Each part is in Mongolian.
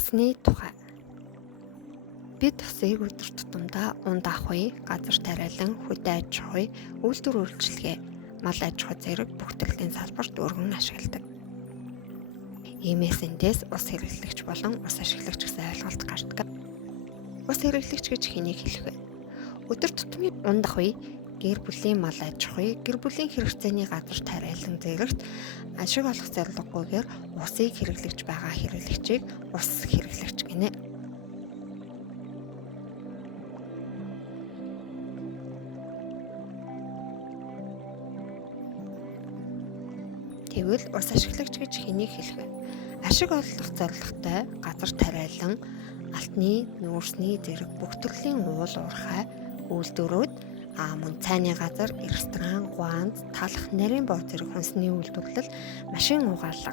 Усны тухай. Бид усыг өдөр тутамдаа унд авах үе, газар тариалан, хөдөө аж ахуй, үйлдвэр үйлчилгээ, мал аж ахуй зэрэг бүх төрлийн салбарт өргөн ашигладаг. Иймээс эндээс ус хэрэглэгч болон ус ашиглагч гэсэн ойлголт гардаг. Ус хэрэглэгч гэж хэнийг хэлэх вэ? Өдөр тутмын унд авах үе, гэр бүлийн мал аж ахуй, гэр бүлийн хэрэгцээний газар тариалан зэрэгт ашиг олох зорилгогүйгээр усыг хэрэглэж байгаа хэрэглэгчийг ус хэрэглэгч гэнэ. Тэгвэл ус ашиглагч гэж хэнийг хэлэх вэ? Ашиг олох зорилготой газар тариалан, алтны, нүүрсний зэрэг бүх төрлийн уул уурхай, үйлдвэрүүд, мөн цайны газар, ресторан, гуанз, талах, нарийн бор зэрэг хүнсний үйлдвэрлэл, машин угаалга,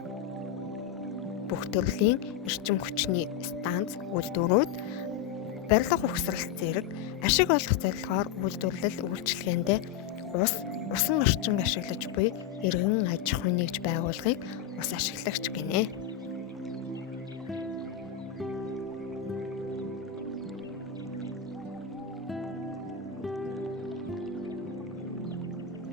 бүх төрлийн эрчим хүчний станц, үйлдвэрүүд, барилга ухсралт зэрэг ашиг олох зорилгоор үйлдвэрлэл үйлчилгээндээ усан орчинг ашиглаж буй иргэн аж ахуй нэгж байгууллагыг ус ашиглагч гэнэ.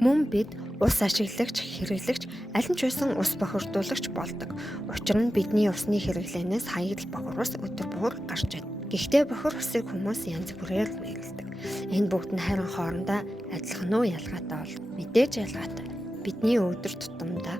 Мөн бид ус ашиглагч, хэрэглэгч аль нь ч байсан ус бохирдуулагч болдог. Учир нь бидний усны хэрэглэнээс хаяг бохир ус өдөр бүр гарч байна. Гэхдээ бохир усыг хүмүүс янз бүрээр хэрэглэдэг. Энэ бүгд нь харин хоорондоо адилхан уу ялгаатай бол мэдээж ялгаатай. Бидний өдөр тутамдаа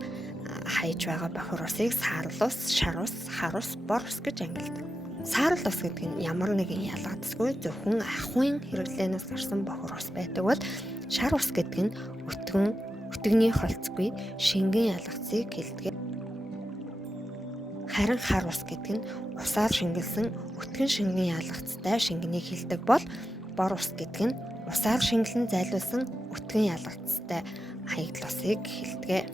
хайж байгаа бохир усыг саарал ус, шар ус, хар ус, бор ус гэж ангилдаг. Саарал ус гэдэг нь ямар нэгэн ялгадаггүй зөвхөн ахуйн хэрэглэнээс гарсан бохир ус байдаг бол шар ус гэдэг нь өтгөний холцгүй шингэн ялгацыг хэлдэг. Харин хар ус гэдэг нь усаар шингэлсэн өтгөн шингэн ялгацтай шингэнийг хэлдэг бол бор ус гэдэг нь усаар шингэлэн зайлуулсан өтгөн ялгацтай хаягдл усыг хэлдэг.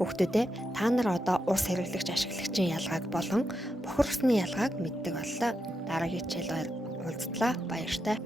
Хүүхдүүдээ та нар одоо ус хэрэглэгч ашиглагчийн ялгааг болон бохир усны ялгааг мэддэг боллоо. Дараагийн хичээлээр уулзтлаа. Баяртай.